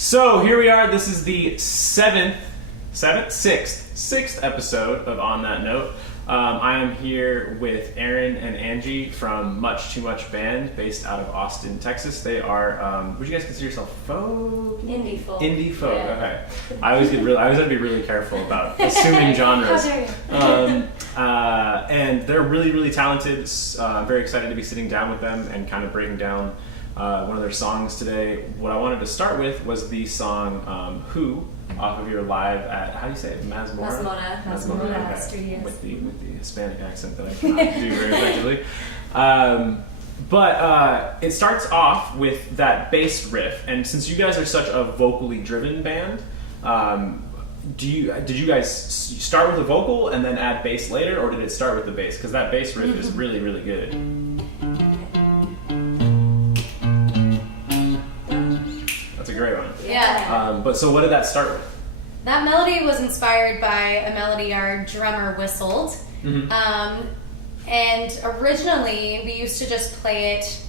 So here we are. This is the sixth episode of On That Note. I am here with Erin and Angie from Much Too Much Band, based out of Austin, Texas. They are, would you guys consider yourself folk? Indie folk. Indie folk, yeah. Okay. I always have to be really careful about assuming genres. And they're really, really talented. I'm very excited to be sitting down with them and kind of breaking down one of their songs today. What I wanted to start with was the song Who, off of your live at, how do you say it? Mazmorra okay. Studios. With the Hispanic accent that I cannot do very effectively. But it starts off with that bass riff, and since you guys are such a vocally driven band, did you guys start with the vocal and then add bass later, or did it start with the bass? Because that bass riff is really, really good. That's a great one. Yeah. But so what did that start with? That melody was inspired by a melody our drummer whistled. Mm-hmm. And originally we used to just play it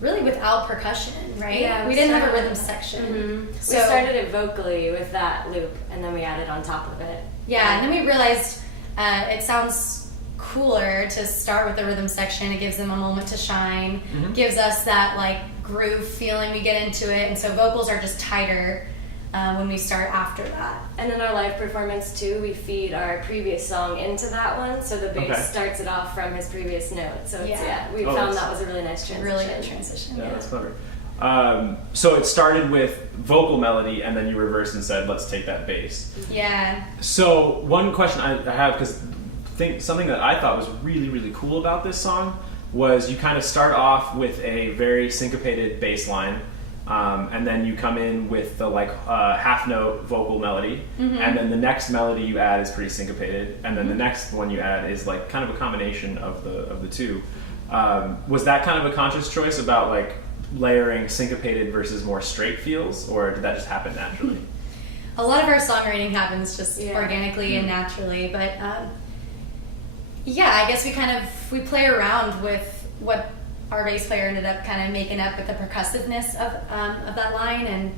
really without percussion, right? Yeah, we didn't have a rhythm section. Mm-hmm. So we started it vocally with that loop, and then we added on top of it. yeah, and then we realized it sounds cooler to start with the rhythm section. It gives them a moment to shine, gives us that like groove feeling we get into it, and so vocals are just tighter when we start after that. And in our live performance too, we feed our previous song into that one, so the bass starts it off from his previous note. So it's, we found that was a really nice transition. Really good transition. Yeah, that's clever. So it started with vocal melody, and then you reversed and said, let's take that bass. Yeah. So one question I have, because something that I thought was really, really cool about this song was you kind of start off with a very syncopated bass line, and then you come in with the half note vocal melody, and then the next melody you add is pretty syncopated, and then the next one you add is like kind of a combination of the two. Was that kind of a conscious choice about like layering syncopated versus more straight feels, or did that just happen naturally? A lot of our songwriting happens just organically and naturally, but I guess we play around with what our bass player ended up kind of making up with the percussiveness of that line, and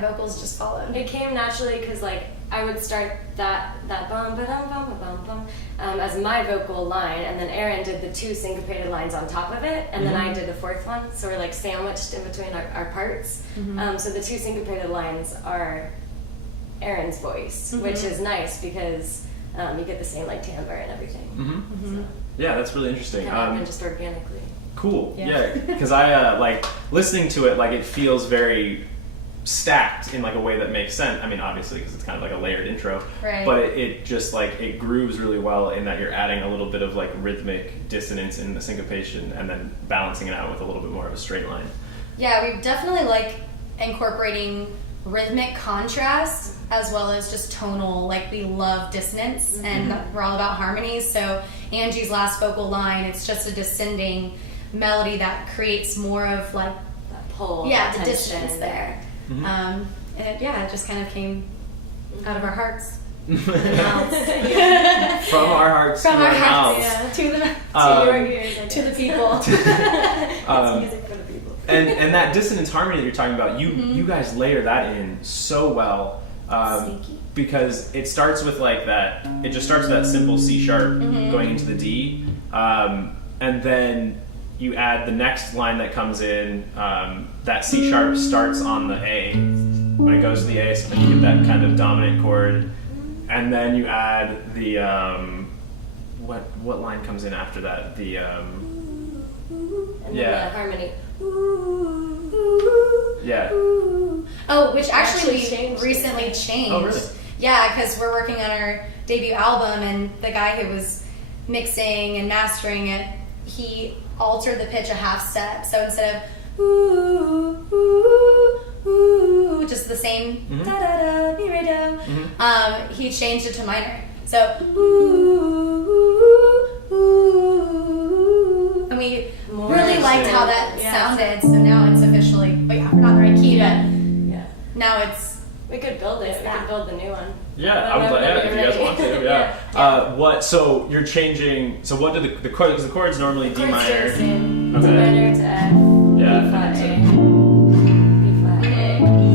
vocals just followed. It came naturally because like I would start that bum ba dum bum bum bum as my vocal line, and then Erin did the two syncopated lines on top of it, and then I did the fourth one. So we're like sandwiched in between our parts. So the two syncopated lines are Erin's voice, which is nice because you get the same like timbre and everything. So, yeah, that's really interesting. And just organically. Cool. Yeah, because I like listening to it. Like it feels very stacked in like a way that makes sense. I mean, obviously, because it's kind of like a layered intro. Right. But it just like it grooves really well in that you're adding a little bit of like rhythmic dissonance in the syncopation, and then balancing it out with a little bit more of a straight line. Yeah, we definitely like incorporating rhythmic contrast as well as just tonal. Like we love dissonance, and we're all about harmonies. So Angie's last vocal line, it's just a descending melody that creates more of like that pull, the dissonance there. And it just kind of came out of our hearts. From our hearts to our mouths. To your ears, to the people. It's music for the people. And that dissonance harmony that you're talking about, you guys layer that in so well, because it starts with like that. It just starts with that simple C sharp going into the D, and then you add the next line that comes in. That C sharp starts on the A when it goes to the A, so then you get that kind of dominant chord, and then you add the what line comes in after that? The the harmony. Yeah. Oh, which actually we recently changed. Oh, really? Yeah, because we're working on our debut album, and the guy who was mixing and mastering it, he altered the pitch a half step. So instead of ooh, ooh, ooh, just the same da da da, mi re do, he changed it to minor. So ooh, ooh, ooh, and we really liked how that sounded. So now it's officially, but we're not in the right key, but now it's. We could build it. We could build the new one. Yeah, I would like if you guys want to. Yeah. So you're changing. So what do the chords? Because the chords normally D minor. D minor to F. Yeah. B flat A. B flat A.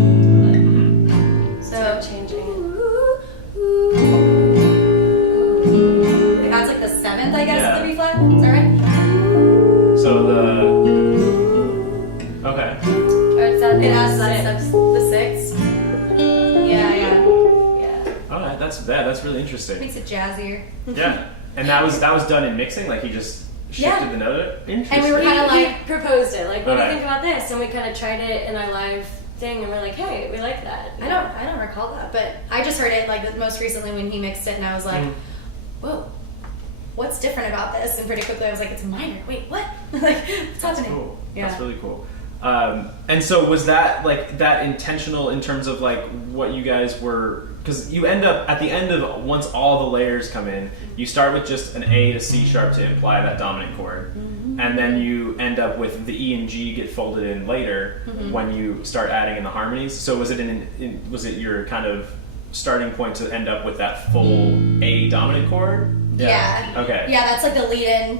7th, I guess, Yeah. of the B flat. Is that right? So okay. Or it's at It has that six. the 6th. Yeah. Yeah. All right, that's really interesting. Makes it jazzier. Yeah, and that was done in mixing. Like he just shifted Yeah. the note. Interesting. And we were kinda He like- proposed it. Like, what do you Okay. think about this? And we kind of tried it in our live thing, and we're like, hey, we like that. I don't recall that, but I just heard it like most recently when he mixed it, and I was like, whoa, what's different about this? And pretty quickly I was like, it's minor. Wait, what? Like, what's That's happening? cool. Yeah. That's really cool. And so was that like that intentional in terms of like what you guys were, because you end up at the end of once all the layers come in, you start with just an A to C sharp to imply that dominant chord, and then you end up with the E and G get folded in later when you start adding in the harmonies. So was it was it your kind of starting point to end up with that full A dominant chord? Yeah. Okay. Yeah, that's like the lead in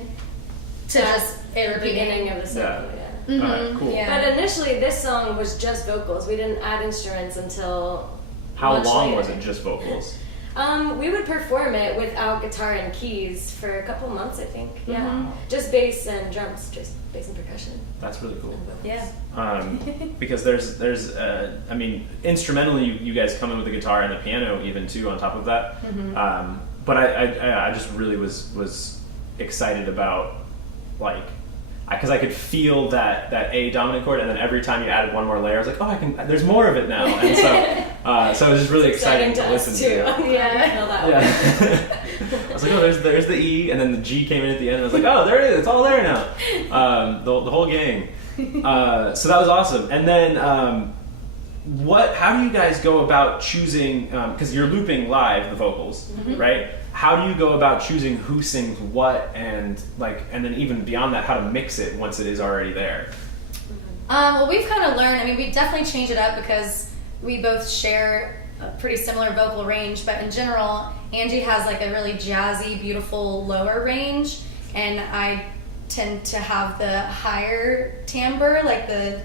to just it the repeating. beginning of the song. Yeah. Mhm, All right, cool. yeah. But initially, this song was just vocals. We didn't add instruments until How much long later. was it just vocals? We would perform it without guitar and keys for a couple months, I think. Yeah, Mhm. just bass and drums, just bass and percussion. That's really cool. And vocals. Yeah. Because there's I mean, instrumentally you guys come in with the guitar and the piano even too on top of that. But I just really was excited about like because I could feel that A dominant chord, and then every time you added one more layer, I was like, oh, there's more of it now, and so it was just really exciting to us listen too. to. Yeah, I feel that way. Yeah. I was like, oh, there's the E, and then the G came in at the end, and I was like, oh, there it is, it's all there now. The whole gang. So that was awesome. And then how do you guys go about choosing, because you're looping live the vocals, right? How do you go about choosing who sings what, and then even beyond that, how to mix it once it is already there? Well, we've kind of learned. I mean, we definitely change it up because we both share a pretty similar vocal range. But in general, Angie has like a really jazzy, beautiful lower range, and I tend to have the higher timbre, like the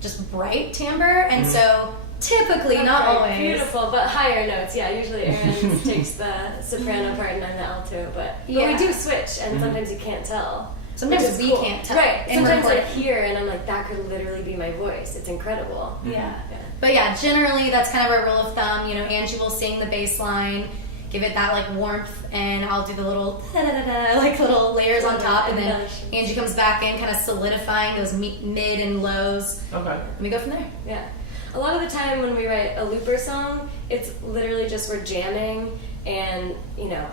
just bright timbre. And so typically, not always. Beautiful, but higher notes. Yeah, usually Erin takes the soprano part and I'm the alto, but Yeah. we do switch, and sometimes you can't tell. Sometimes which is we cool. can't tell. Right. And Sometimes I recording. hear and I'm like, that could literally be my voice. It's incredible. Yeah. But yeah, generally that's kind of our rule of thumb. You know, Angie will sing the bass line, give it that like warmth, and I'll do the little da-da-da-da, like little layers on top, and then Embellishments. Angie comes back in, kind of solidifying those mid and lows, Okay. and we go from there. Yeah. A lot of the time when we write a looper song, it's literally just we're jamming, and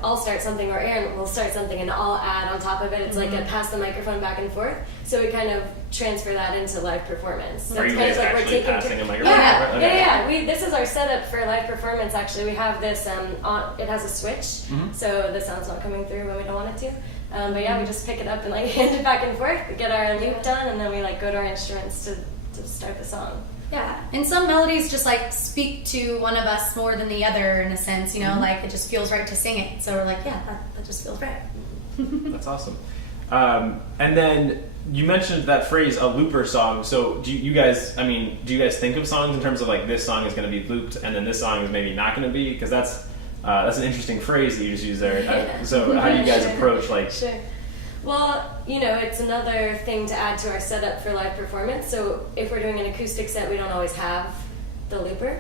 I'll start something or Erin will start something and I'll add on top of it. It's like a pass the microphone back and forth. So we kind of transfer that into live performance. So Are it's you kind guys of like we're actually taking passing a microphone? Yeah, Okay. yeah. This is our setup for live performance. Actually, we have this it has a switch, so the sound's not coming through when we don't want it to. But yeah, we just pick it up and like hand it back and forth. We get our loop done, and then we like go to our instruments to start the song. Yeah, and some melodies just like speak to one of us more than the other in a sense, like it just feels right to sing it. So we're like, yeah, that just feels right. That's awesome. And then you mentioned that phrase, a looper song. So do you guys think of songs in terms of like this song is going to be looped and then this song is maybe not going to be? Because that's an interesting phrase that you just used there. So how do you guys approach like? Sure. Well, it's another thing to add to our setup for live performance. So if we're doing an acoustic set, we don't always have the looper.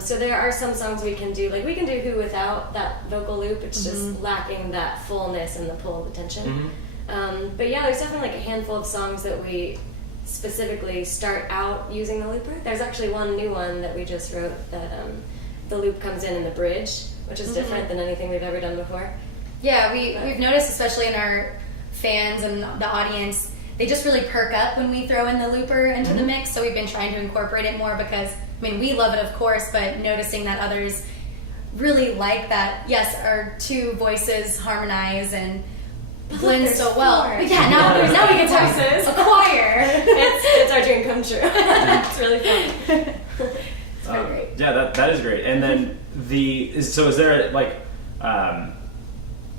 So there are some songs we can do, like we can do Who without that vocal loop. It's just lacking that fullness and the pull of the tension. But yeah, there's definitely like a handful of songs that we specifically start out using the looper. There's actually one new one that we just wrote that the loop comes in the bridge, which is different than anything we've ever done before. Yeah, we've noticed, especially in our fans and the audience, they just really perk up when we throw in the looper into the mix. So we've been trying to incorporate it more because, we love it, of course, but noticing that others really like that. Yes, our two voices harmonize and blend so well. But yeah, now we get to have a choir. It's our dream come true. It's really fun. It's really great. Yeah, that is great. And then is there like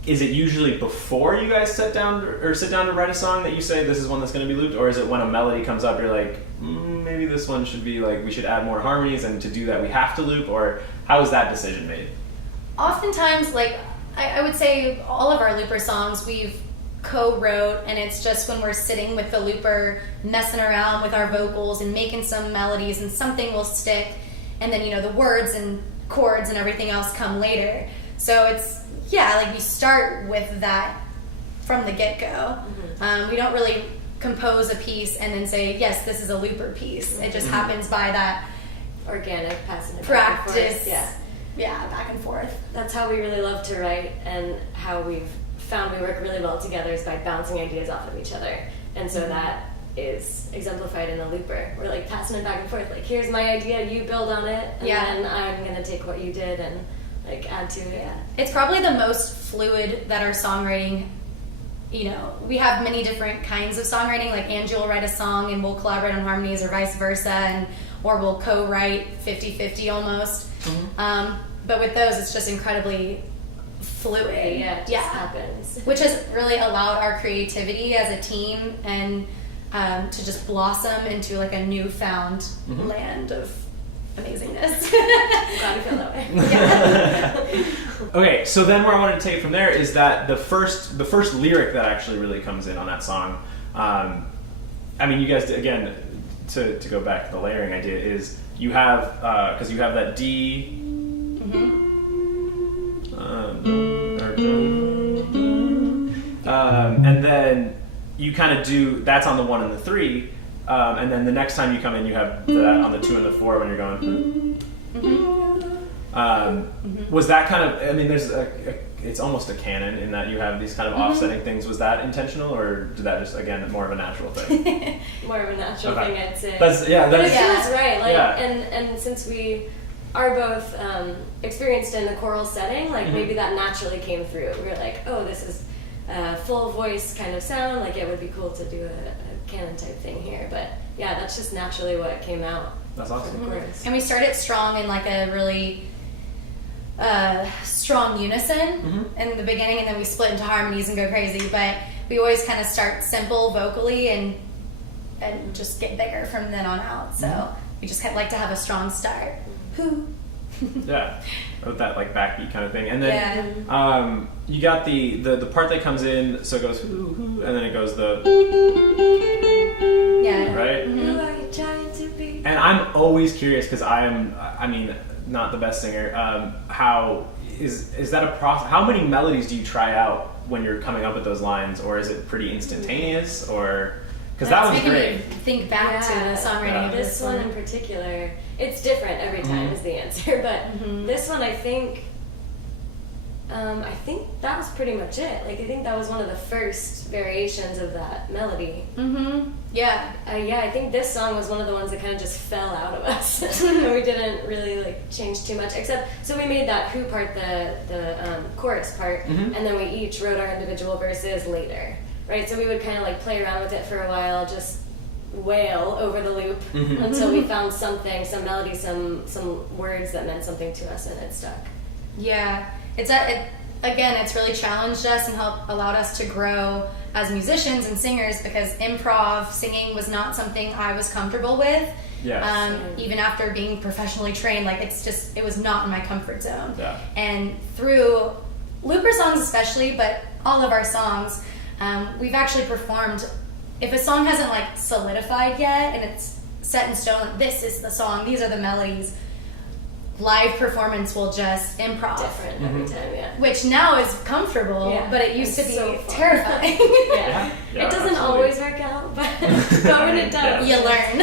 is it usually before you guys sit down to write a song that you say this is one that's going to be looped, or is it when a melody comes up you're like maybe this one should be like we should add more harmonies and to do that we have to loop, or how is that decision made? Oftentimes, like I would say all of our looper songs we've co-wrote, and it's just when we're sitting with the looper messing around with our vocals and making some melodies, and something will stick, and then the words and chords and everything else come later. So it's like we start with that from the get-go. We don't really compose a piece and then say, yes, this is a looper piece. It just happens by that organic passing it practice. Back and forth. Back and forth. That's how we really love to write, and how we've found we work really well together is by bouncing ideas off of each other. And so that is exemplified in the looper. We're like passing it back and forth, like, here's my idea, you build on it, and then I'm gonna take what you did and like add to it. It's probably the most fluid that our songwriting, we have many different kinds of songwriting. Like Angie will write a song and we'll collaborate on harmonies, or vice versa, or we'll co-write 50-50 almost. But with those, it's just incredibly fluid. It just happens. Which has really allowed our creativity as a team and to just blossom into like a newfound land of amazingness. I'm glad you feel that way. Okay, so then where I wanted to take it from there is that the first lyric that actually really comes in on that song, I mean, you guys, again, to go back to the layering idea, is you have, because you have that D, and then you kind of do, that's on the 1 and the 3, and then the next time you come in, you have that on the 2 and the 4 when you're going. Was that kind of, I mean, there's it's almost a canon in that you have these kind of offsetting things. Was that intentional, or did that just, again, more of a natural thing? More of a natural thing, I'd say. But it feels right. Like, and since we are both experienced in the choral setting, like maybe that naturally came through. We were like, oh, this is a full voice kind of sound. Like, it would be cool to do a canon type thing here. But yeah, that's just naturally what came out. That's awesome. And we started strong in like a really strong unison in the beginning, and then we split into harmonies and go crazy. But we always kind of start simple vocally and just get bigger from then on out. So we just kind of like to have a strong start. Yeah, with that like backbeat kind of thing, and then you got the part that comes in, so it goes hoo, hoo, and then it goes the right. Who are you trying to be? And I'm always curious, because I mean, not the best singer. How is that a process? How many melodies do you try out when you're coming up with those lines, or is it pretty instantaneous, or? Because that was great. Think back to the songwriting of this one in particular. It's different every time is the answer, but this one I think that was pretty much it. Like, I think that was one of the first variations of that melody. I think this song was one of the ones that kind of just fell out of us. We didn't really like change too much, except so we made that who part the chorus part, and then we each wrote our individual verses later. Right, so we would kind of like play around with it for a while, just wail over the loop until we found something, some melody, some words that meant something to us, and it stuck. Yeah, it's really challenged us and allowed us to grow as musicians and singers, because improv singing was not something I was comfortable with. Even after being professionally trained, like it was not in my comfort zone. And through looper songs especially, but all of our songs, we've actually performed, if a song hasn't like solidified yet and it's set in stone, like this is the song, these are the melodies, live performance will just improv. Different every time, Which now is comfortable, but it used to be so terrifying. It doesn't always work out, but when it does, you learn.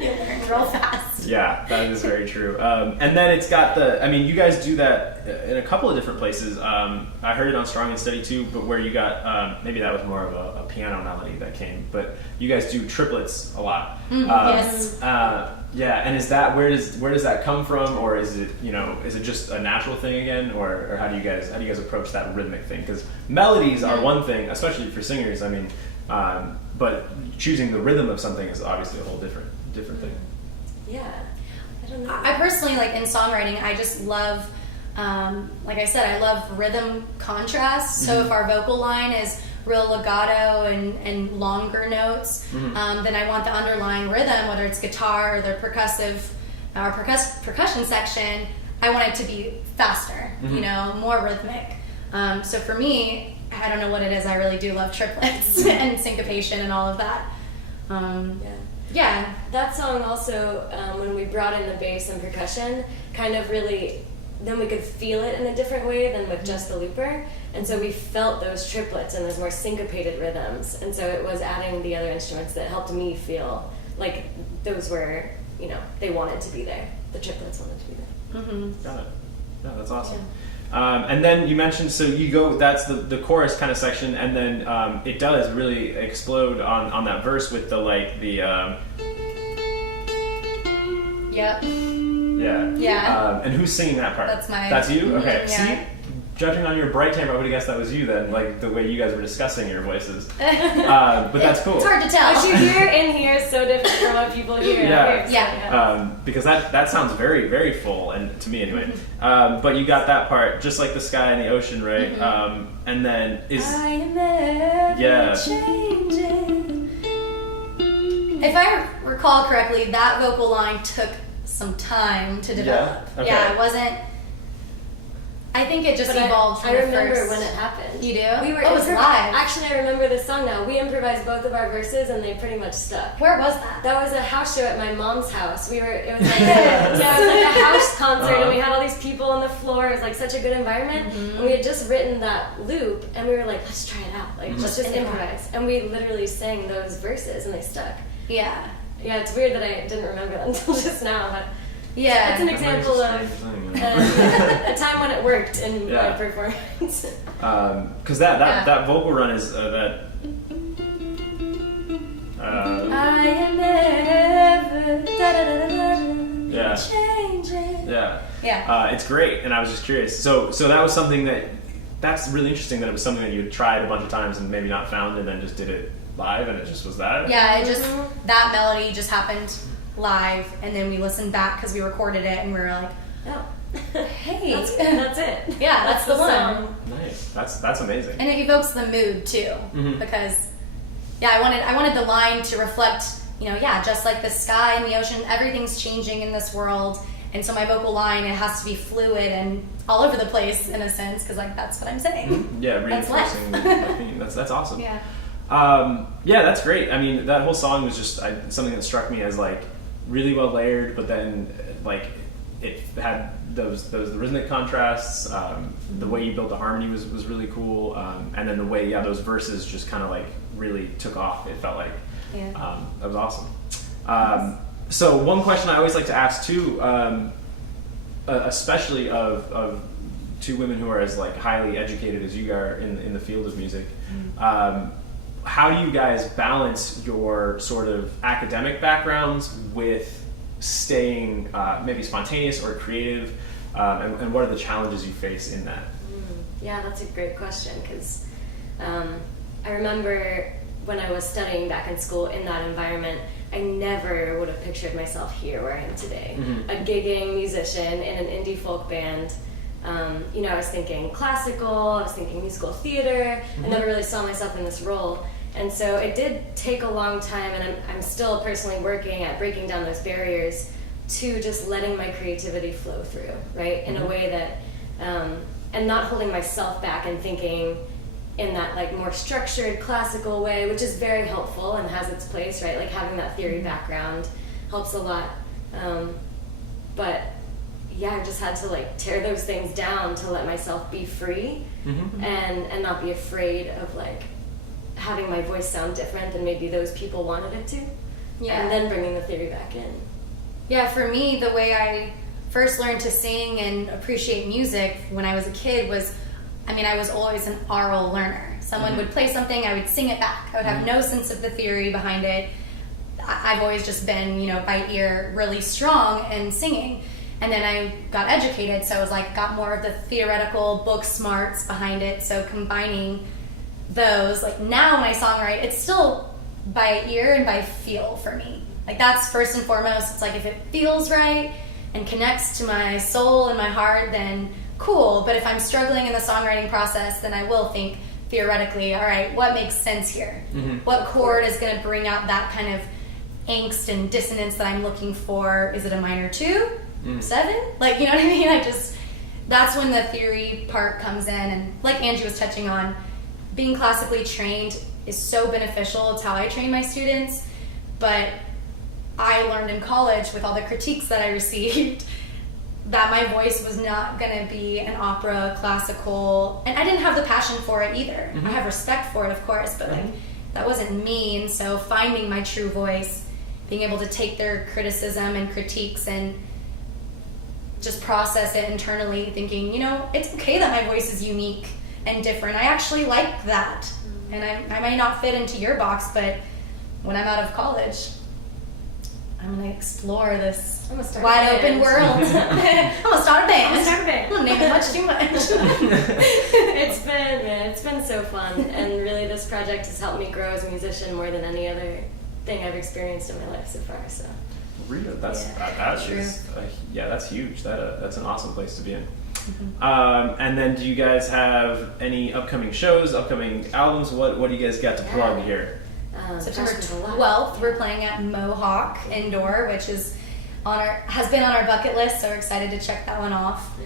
You learn real fast. Yeah, that is very true. And then it's got you guys do that in a couple of different places. I heard it on Strong and Steady too, but where you got, maybe that was more of a piano melody that came, but you guys do triplets a lot. Yes. And is that, where does that come from, or is it, is it just a natural thing again, or how do you guys approach that rhythmic thing? Because melodies are one thing, especially for singers, I mean, but choosing the rhythm of something is obviously a whole different thing. Yeah, I don't know. I personally, like, in songwriting, I just love, like I said, I love rhythm contrast. So if our vocal line is real legato and longer notes, then I want the underlying rhythm, whether it's guitar or the percussion section, I want it to be faster, more rhythmic. So for me, I don't know what it is. I really do love triplets and syncopation and all of that. Yeah. That song also, when we brought in the bass and percussion, kind of really, then we could feel it in a different way than with just the looper. And so we felt those triplets and those more syncopated rhythms. And so it was adding the other instruments that helped me feel like those were, you know, they wanted to be there. The triplets wanted to be there. Mm-hmm. Got it. Yeah, that's awesome. And then you mentioned, so you go, that's the chorus kind of section, and then it does really explode on that verse with the Yep. Yeah. Yeah. And who's singing that part? That's you? Okay. Yeah. See? Judging on your bright timbre, I would have guessed that was you then, like the way you guys were discussing your voices. But that's cool. It's hard to tell. What you hear in here is so different from what people hear out here. Yeah. Because that sounds very, very full, and to me anyway. But you got that part, just like the sky and the ocean, right? And then I am ever changing. If I recall correctly, that vocal line took some time to develop. Yeah? Okay. Yeah, it wasn't. I think it just evolved from I the remember first. when it happened. You do? It was live. Actually, I remember this song now. We improvised both of our verses, and they pretty much stuck. Where was that? That was a house show at my mom's house. It was like a house concert, and we had all these people on the floor. It was like such a good environment, and we had just written that loop, and we were like, let's try it out. Like, let's just improvise. And we literally sang those verses, and they stuck. Yeah. Yeah, it's weird that I didn't remember that until just now, but yeah, it's an example of a time when it worked in my performance. Because that vocal run is that. I am never changing. Yeah. It's great, and I was just curious. So that was something that's really interesting. That it was something that you had tried a bunch of times and maybe not found, and then just did it live, and it just was that. Yeah, it just that melody just happened live, and then we listened back because we recorded it, and we were like, Oh, hey, that's it. Yeah, that's the one. Song. Nice. That's amazing. And it evokes the mood too, because I wanted the line to reflect, just like the sky and the ocean, everything's changing in this world, and so my vocal line, it has to be fluid and all over the place in a sense, because that's what I'm saying. Yeah, reinforcing the theme. That's awesome. Yeah. That's great. I mean, that whole song was just something that struck me as like really well layered, but then like it had those rhythmic contrasts. The way you built the harmony was really cool, and then the way those verses just kind of like really took off. It felt like that was awesome. So one question I always like to ask too, especially of two women who are as like highly educated as you are in the field of music. How do you guys balance your sort of academic backgrounds with staying maybe spontaneous or creative, and what are the challenges you face in that? Yeah, that's a great question, because I remember when I was studying back in school in that environment, I never would have pictured myself here where I am today. A gigging musician in an indie folk band. I was thinking classical, I was thinking musical theater. I never really saw myself in this role. And so it did take a long time, and I'm still personally working at breaking down those barriers to just letting my creativity flow through, right? In a way that, and not holding myself back and thinking in that like more structured classical way, which is very helpful and has its place, right? Like having that theory background helps a lot. But yeah, I just had to like tear those things down to let myself be free and not be afraid of like having my voice sound different than maybe those people wanted it to. Yeah. And then bringing the theory back in. Yeah, for me, the way I first learned to sing and appreciate music when I was a kid was, I was always an oral learner. Someone would play something, I would sing it back. I would have no sense of the theory behind it. I've always just been, by ear really strong in singing. And then I got educated, so I was like, got more of the theoretical book smarts behind it. So combining those, like now my songwriting, it's still by ear and by feel for me. Like that's first and foremost. It's like if it feels right and connects to my soul and my heart, then cool. But if I'm struggling in the songwriting process, then I will think theoretically, all right, what makes sense here? What chord is going to bring out that kind of angst and dissonance that I'm looking for? Is it a minor 2? 7? Like, you know what I mean? that's when the theory part comes in. And like Angie was touching on, being classically trained is so beneficial. It's how I train my students. But I learned in college with all the critiques that I received that my voice was not going to be an opera, classical, and I didn't have the passion for it either. I have respect for it, of course, but like that wasn't me. And so finding my true voice, being able to take their criticism and critiques and just process it internally, thinking, you know, it's okay that my voice is unique and different. I actually like that. And I might not fit into your box, but when I'm out of college, I'm going to explore this wide open world. I'm going to start a band. I'm going to name it much too much. It's been so fun, and really this project has helped me grow as a musician more than any other thing I've experienced in my life so far. So Rita, that's huge. That's an awesome place to be in. And then, do you guys have any upcoming shows, upcoming albums? What do you guys got to plug here? September 12th, we're playing at Mohawk Indoor, which is has been on our bucket list, so we're excited to check that one off.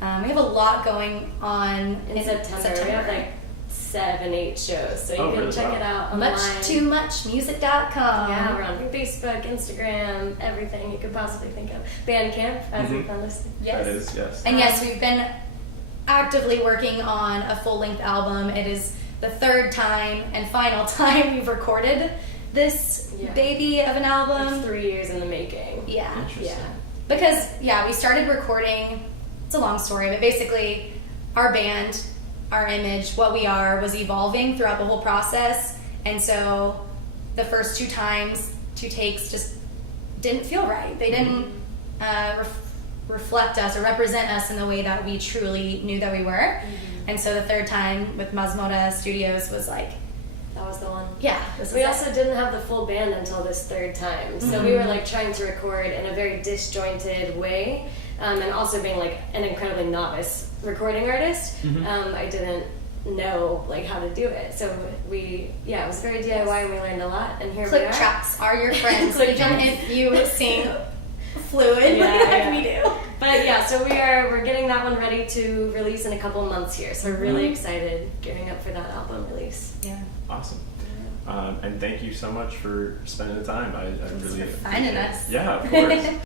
We have a lot going on in September. We have like 7-8 shows, so you can check it out online. Muchtoomuchmusic.com. Yeah, we're on Facebook, Instagram, everything you could possibly think of. Bandcamp, as we found this. Yes. That is, yes. And yes, we've been actively working on a full-length album. It is the third time and final time we've recorded this baby of an album. It's 3 years in the making. Yeah. Interesting. Because, we started recording, it's a long story, but basically our band, our image, what we are, was evolving throughout the whole process. And so the first 2 takes just didn't feel right. They didn't reflect us or represent us in the way that we truly knew that we were. And so the third time with Mazmoda Studios was like, that was the one. Yeah. We also didn't have the full band until this third time. So we were like trying to record in a very disjointed way. And also being like an incredibly novice recording artist, I didn't know like how to do it. So it was very DIY and we learned a lot. And here we are. Click tracks are your friends, even if you sing fluid like we do. But yeah, so we're getting that one ready to release in a couple months here. So we're really excited, gearing up for that album release. Yeah. Awesome. And thank you so much for spending the time. I really finding us. Yeah, of course.